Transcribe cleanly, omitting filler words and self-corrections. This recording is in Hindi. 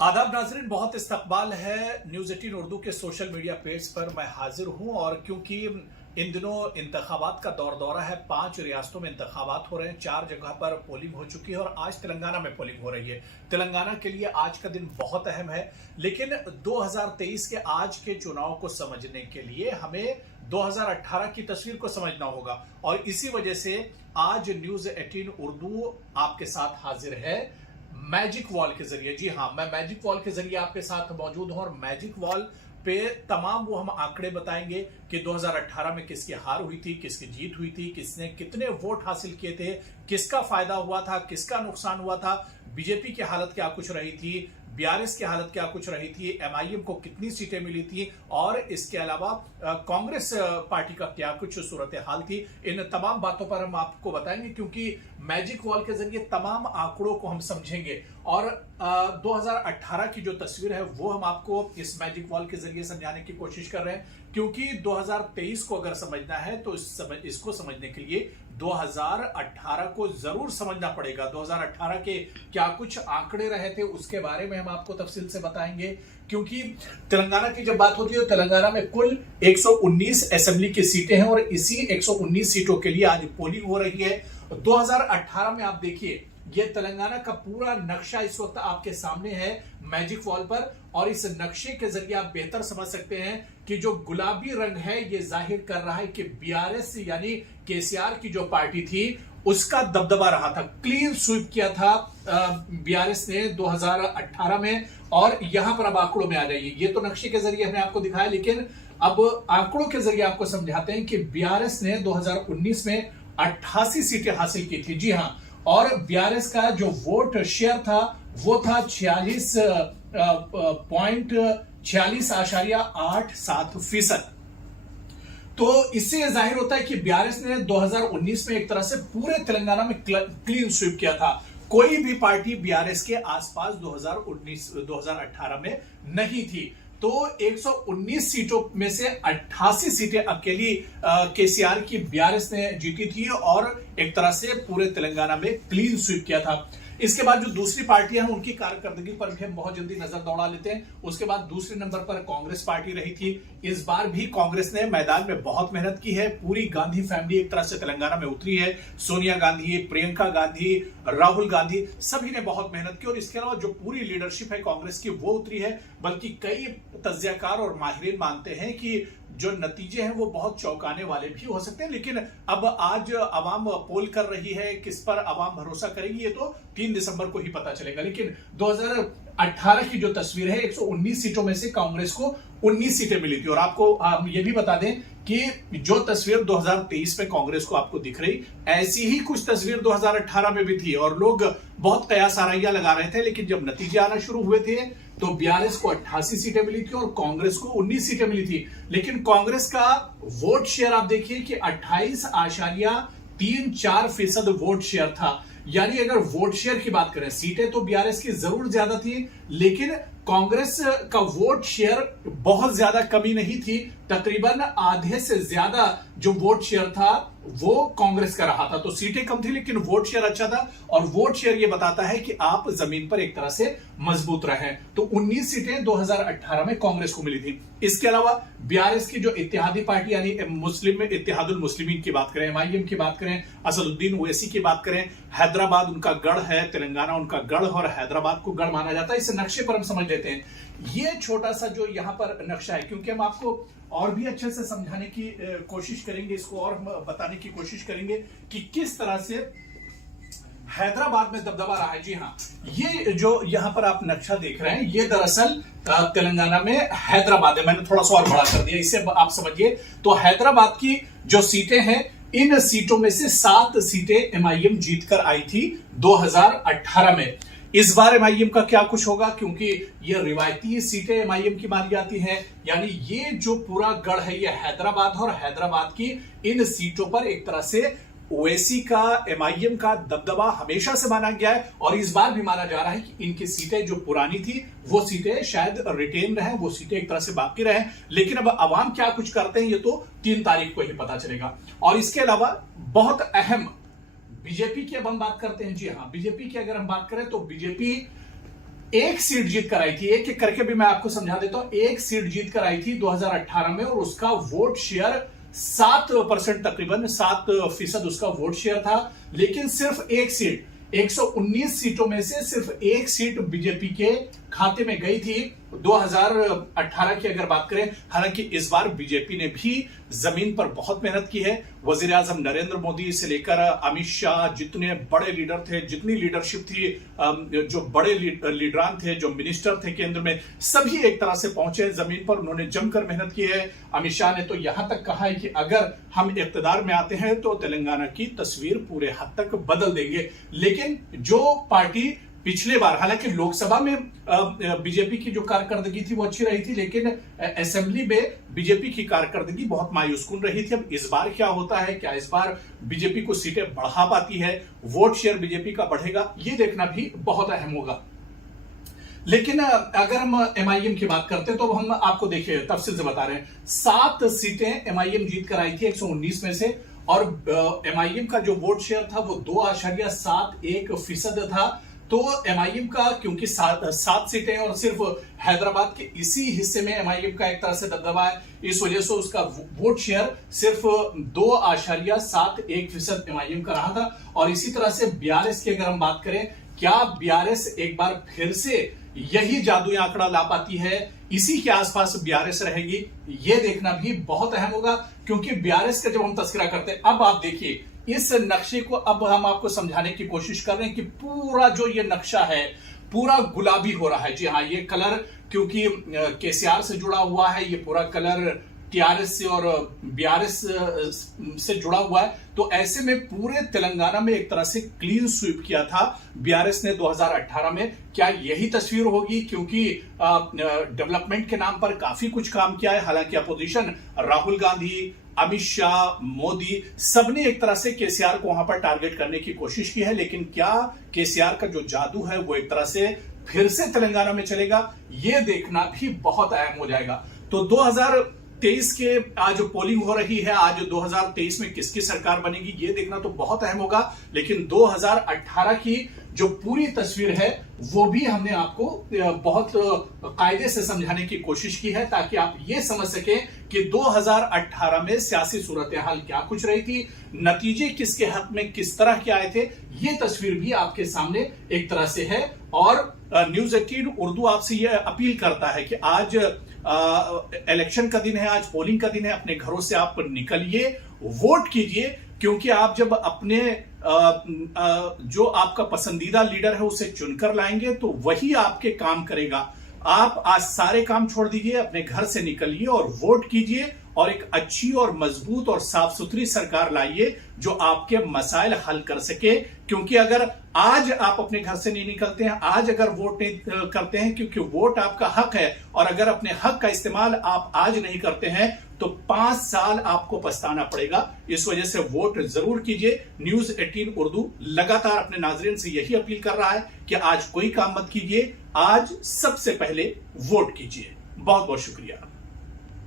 आदाब नाजरीन, बहुत इस्तकबाल है न्यूज़ 18 उर्दू के सोशल मीडिया पेज पर मैं हाजिर हूं। और क्योंकि इन दिनों इंतखाबात का दौरा है, 5 रियासतों में इंतखाबात हो रहे हैं, 4 जगह पर पोलिंग हो चुकी है और आज तेलंगाना में पोलिंग हो रही है। तेलंगाना के लिए आज का दिन बहुत अहम है, लेकिन 2023 के आज के चुनाव को समझने के लिए हमें 2018 की तस्वीर को समझना होगा। और इसी वजह से आज न्यूज़ 18 उर्दू आपके साथ हाजिर है मैजिक वॉल के जरिए। जी हां, मैं मैजिक वॉल के जरिए आपके साथ मौजूद हूं और मैजिक वॉल पे तमाम वो हम आंकड़े बताएंगे कि 2018 में किसकी हार हुई थी, किसकी जीत हुई थी, किसने कितने वोट हासिल किए थे, किसका फायदा हुआ था, किसका नुकसान हुआ था, बीजेपी की हालत क्या कुछ रही थी, बीआरएस की हालत क्या कुछ रही थी, एमआईएम को कितनी सीटें मिली थी और इसके अलावा कांग्रेस पार्टी का क्या कुछ सूरत हाल थी। इन तमाम बातों पर हम आपको बताएंगे क्योंकि मैजिक वॉल के जरिए तमाम आंकड़ों को हम समझेंगे और 2018 की जो तस्वीर है वो हम आपको इस मैजिक वॉल के जरिए समझाने की कोशिश कर रहे हैं। क्योंकि 2023 को अगर समझना है तो इसको समझने के लिए 2018 को जरूर समझना पड़ेगा। 2018 के क्या कुछ आंकड़े रहे थे उसके बारे में हम आपको तफसील से बताएंगे। क्योंकि तेलंगाना की जब बात होती है तो तेलंगाना में कुल 119 असेंबली की सीटें हैं और इसी 119 सीटों के लिए आज पोलिंग हो रही है। 2018 में आप देखिए, ये तेलंगाना का पूरा नक्शा इस वक्त आपके सामने है मैजिक वॉल पर और इस नक्शे के जरिए आप बेहतर समझ सकते हैं कि जो गुलाबी रंग है ये जाहिर कर रहा है कि बीआरएस यानी केसीआर की जो पार्टी थी उसका दबदबा रहा था। क्लीन स्वीप किया था बीआरएस ने 2018 में। और यहां पर अब आंकड़ों में आ जाइए, ये तो नक्शे के जरिए हमने आपको दिखाया, लेकिन अब आंकड़ों के जरिए आपको समझाते हैं कि बीआरएस ने 2019 में 88 सीटें हासिल की थी। जी हां, और बीआरएस का जो वोट शेयर था वो था 46.87%। तो इससे यह जाहिर होता है कि बीआरएस ने 2019 में एक तरह से पूरे तेलंगाना में क्लीन स्वीप किया था। कोई भी पार्टी बीआरएस के आसपास 2018 में नहीं थी। तो 119 सीटों में से 88 सीटें अकेली केसीआर की बीआरएस ने जीती थी और एक तरह से पूरे तेलंगाना में क्लीन स्वीप किया था। इसके बाद जो दूसरी पार्टियां हैं उनकी कारकर्दगी पर भी हम बहुत जल्दी नजर दौड़ा लेते हैं। उसके बाद दूसरे नंबर पर कांग्रेस पार्टी रही थी। इस बार भी कांग्रेस ने मैदान में बहुत मेहनत की है। पूरी गांधी फैमिली एक तरह से तेलंगाना में उतरी है। सोनिया गांधी, प्रियंका गांधी, राहुल गांधी सभी ने बहुत मेहनत की और इसके अलावा जो पूरी लीडरशिप है कांग्रेस की वो उतरी है। बल्कि कई तज्जियाकार और माहिरीन मानते हैं कि जो नतीजे हैं वो बहुत चौंकाने वाले भी हो सकते हैं। लेकिन अब आज अवाम पोल कर रही है, किस पर अवाम भरोसा करेगी ये तो 3 दिसंबर को ही पता चलेगा। लेकिन 2018 की जो तस्वीर है, 119 सीटों में से कांग्रेस को 19 सीटें मिली थी। और आपको हम ये भी बता दें कि जो तस्वीर 2023 में कांग्रेस को आपको दिख रही, ऐसी ही कुछ तस्वीर 2018 में भी थी और लोग बहुत कयास आराइयां लगा रहे थे। लेकिन जब नतीजे आना शुरू हुए थे तो बीआरएस को 88 सीटें मिली थी और कांग्रेस को 19 सीटें मिली थी। लेकिन कांग्रेस का वोट शेयर आप देखिए कि 28.34% वोट शेयर था। यानी अगर वोट शेयर की बात करें, सीटें तो बीआरएस की जरूर ज्यादा थी लेकिन कांग्रेस का वोट शेयर बहुत ज्यादा कमी नहीं थी। तकरीबन आधे से ज्यादा जो वोट शेयर था वो कांग्रेस का रहा था। तो सीटें कम थी लेकिन वोट शेयर अच्छा था और वोट शेयर ये बताता है कि आप जमीन पर एक तरह से मजबूत रहे। तो 19 सीटें 2018 में कांग्रेस को मिली थी। इसके अलावा बीआरएस की जो इत्तेहादी पार्टी यानी मुस्लिम इत्तेहादुल मुस्लिमीन की बात करें, एमआईएम की बात करें, असदुद्दीन ओवैसी की बात करें, हैदराबाद उनका गढ़ है, तेलंगाना उनका गढ़ और हैदराबाद को गढ़ माना जाता है। इस नक्शे पर हम समझ लेते हैं। ये छोटा सा जो यहां पर नक्शा है, क्योंकि हम आपको और भी अच्छे से समझाने की कोशिश करेंगे, इसको और बताने की कोशिश करेंगे कि किस तरह से हैदराबाद में दबदबा रहा है। जी हाँ, ये जो यहां पर आप नक्शा देख रहे हैं ये दरअसल तेलंगाना में हैदराबाद है। मैंने थोड़ा सा और बड़ा कर दिया, इसे आप समझिए। तो हैदराबाद की जो सीटें हैं, इन सीटों में से 7 सीटें एमआईएम जीतकर आई थी 2018 में। इस बार एमआईएम का क्या कुछ होगा, क्योंकि ये रिवायती सीटें एमआईएम की मानी जाती हैं। यानी ये जो पूरा गढ़ है ये हैदराबाद और हैदराबाद की इन सीटों पर एक तरह से ओवैसी का, एमआईएम का दबदबा हमेशा से माना गया है और इस बार भी माना जा रहा है कि इनकी सीटें जो पुरानी थी वो सीटें शायद रिटेन रहे, वो सीटें एक तरह से बाकी रहे। लेकिन अब अवाम क्या कुछ करते हैं ये तो 3 तारीख को ही पता चलेगा। और इसके अलावा बहुत अहम बीजेपी की अब हम बात करते हैं। जी हाँ, बीजेपी की अगर हम बात करें तो बीजेपी एक सीट जीत कर आई थी। एक एक करके भी मैं आपको समझा देता हूं। एक सीट जीत कर आई थी 2018 में और उसका वोट शेयर 7% तकरीबन 7% उसका वोट शेयर था। लेकिन सिर्फ एक सीट, 119 सीटों में से सिर्फ एक सीट बीजेपी के खाते में गई थी 2018 की अगर बात करें। हालांकि इस बार बीजेपी ने भी जमीन पर बहुत मेहनत की है। वजीर आजम नरेंद्र मोदी से लेकर अमित शाह, जितने बड़े लीडर थे, जितनी लीडरशिप थी, जो बड़े लीडरान थे, जो मिनिस्टर थे केंद्र में, सभी एक तरह से पहुंचे जमीन पर। उन्होंने जमकर मेहनत की है। अमित शाह ने तो यहां तक कहा है कि अगर हम इक्तदार में आते हैं तो तेलंगाना की तस्वीर पूरे हद तक बदल देंगे। लेकिन जो पार्टी पिछले बार, हालांकि लोकसभा में बीजेपी की जो कारकर्दगी थी वो अच्छी रही थी, लेकिन असेंबली में बीजेपी की कारकर्दगी बहुत मायूसकुन रही थी। अब इस बार क्या होता है, क्या इस बार बीजेपी को सीटें बढ़ा पाती है, वोट शेयर बीजेपी का बढ़ेगा, ये देखना भी बहुत अहम होगा। लेकिन अगर हम एमआईएम की बात करते हैं तो हम आपको देखिए तफसील से बता रहे हैं। 7 सीटें एमआईएम जीत कर आई थी 119 में से, और एमआईएम का जो वोट शेयर था वो 2.71% था। तो एमआईएम का क्योंकि 7 सीटें और सिर्फ हैदराबाद के इसी हिस्से में एमआईएम का एक तरह से दबदबा है, इस वजह से उसका वोट शेयर सिर्फ 2.71% एमआईएम का रहा था। और इसी तरह से बीआरएस की अगर हम बात करें, क्या बीआरएस एक बार फिर से यही जादुई आंकड़ा ला पाती है, इसी के आसपास बीआरएस रहेगी, यह देखना भी बहुत अहम होगा। क्योंकि बीआरएस का जब हम तस्करा करते हैं, अब आप देखिए इस नक्शे को, अब हम आपको समझाने की कोशिश कर रहे हैं कि पूरा जो ये नक्शा है पूरा गुलाबी हो रहा है। जी हाँ, ये कलर क्योंकि केसीआर से जुड़ा हुआ है, ये पूरा कलर टीआरएस से और बीआरएस से जुड़ा हुआ है। तो ऐसे में पूरे तेलंगाना में एक तरह से क्लीन स्वीप किया था बीआरएस ने 2018 में। क्या यही तस्वीर होगी? क्योंकि डेवलपमेंट के नाम पर काफी कुछ काम किया है। हालांकि अपोजिशन राहुल गांधी, अमित शाह, मोदी, सबने एक तरह से केसीआर को वहां पर टारगेट करने की कोशिश की है। लेकिन क्या केसीआर का जो जादू है वो एक तरह से फिर से तेलंगाना में चलेगा, ये देखना भी बहुत अहम हो जाएगा। तो 2023 के आज पोलिंग हो रही है, आज 2023 में किसकी सरकार बनेगी ये देखना तो बहुत अहम होगा। लेकिन 2018 की जो पूरी तस्वीर है वो भी हमने आपको बहुत कायदे से समझाने की कोशिश की है, ताकि आप ये समझ सकें कि 2018 में सियासी सूरत हाल क्या कुछ रही थी, नतीजे किसके हक में किस तरह के आए थे, ये तस्वीर भी आपके सामने एक तरह से है। और न्यूज 18 उर्दू आपसे यह अपील करता है कि आज इलेक्शन का दिन है, आज पोलिंग का दिन है, अपने घरों से आप निकलिए, वोट कीजिए। क्योंकि आप जब अपने जो आपका पसंदीदा लीडर है उसे चुनकर लाएंगे तो वही आपके काम करेगा। आप आज सारे काम छोड़ दीजिए, अपने घर से निकलिए और वोट कीजिए और एक अच्छी और मजबूत और साफ सुथरी सरकार लाइए जो आपके मसाइल हल कर सके। क्योंकि अगर आज आप अपने घर से नहीं निकलते हैं, आज अगर वोट नहीं करते हैं, क्योंकि वोट आपका हक है, और अगर अपने हक का इस्तेमाल आप आज नहीं करते हैं तो 5 साल आपको पछताना पड़ेगा। इस वजह से वोट जरूर कीजिए। न्यूज 18 उर्दू लगातार अपने नाजरीन से यही अपील कर रहा है कि आज कोई काम मत कीजिए, आज सबसे पहले वोट कीजिए। बहुत बहुत शुक्रिया।